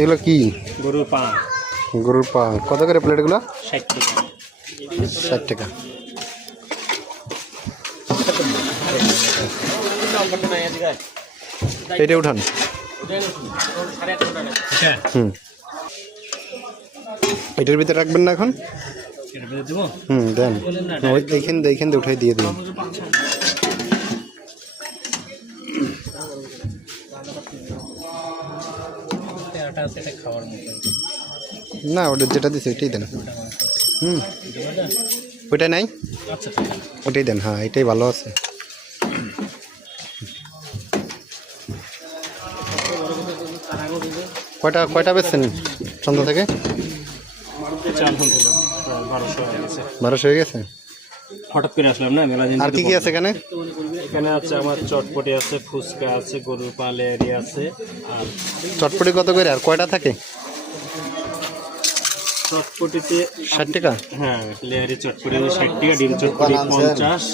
এগুলো কি? গরুর পা। গরুর পা কত করে প্লেট এগুলো? 60 টাকা। 60 টাকা। এটা উঠান। হুম, এটার ভিতরে রাখবেন না এখন? হুম, দেন এইখান দিয়ে উঠাই দিয়ে দিন। না, ওটা যেটা দিচ্ছে ওইটাই দেন। হুম, ওইটাই নাই, ওইটাই দেন। হ্যাঁ, এটাই ভালো আছে। কয়টা বেচছেন সন্ধ্যা থেকে? 1200 হয়ে গেছে। হঠাৎ করে আসলাম না মেলা দিন। আর কি কি আছে এখানে? এখানে আছে আমার চটপটি আছে, ফুচকা আছে, গরুর পা লেয়ারি আছে। আর চটপটি কত করে আর কয়টা থাকে? চটপটিতে 60 টাকা। হ্যাঁ, লেয়ারি চটপটি 60 টাকা, ডিম চটপটি 50।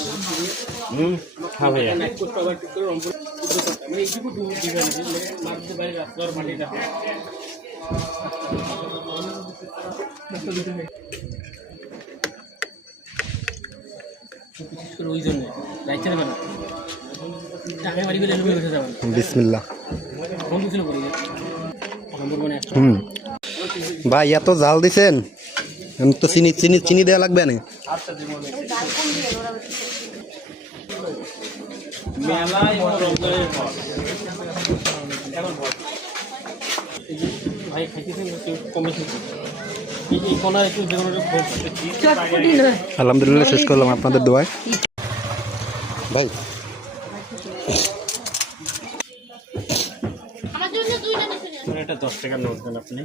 হ্যাঁ ভাইয়া। বিসমিল্লাহ। ভাই এত জাল দিছেন, তো চিনি চিনি চিনি দেওয়া লাগবে না? আলহামদুলিল্লাহ, শেষ করলাম আপনাদের দোয়ায়। ভাই এটা 10 টাকার নোট দেন আপনি।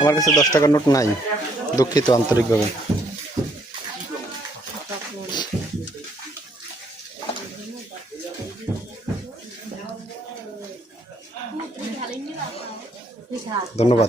আমার কাছে 10 টাকার নোট নাই, দুঃখিত আন্তরিকভাবে। ধন্যবাদ।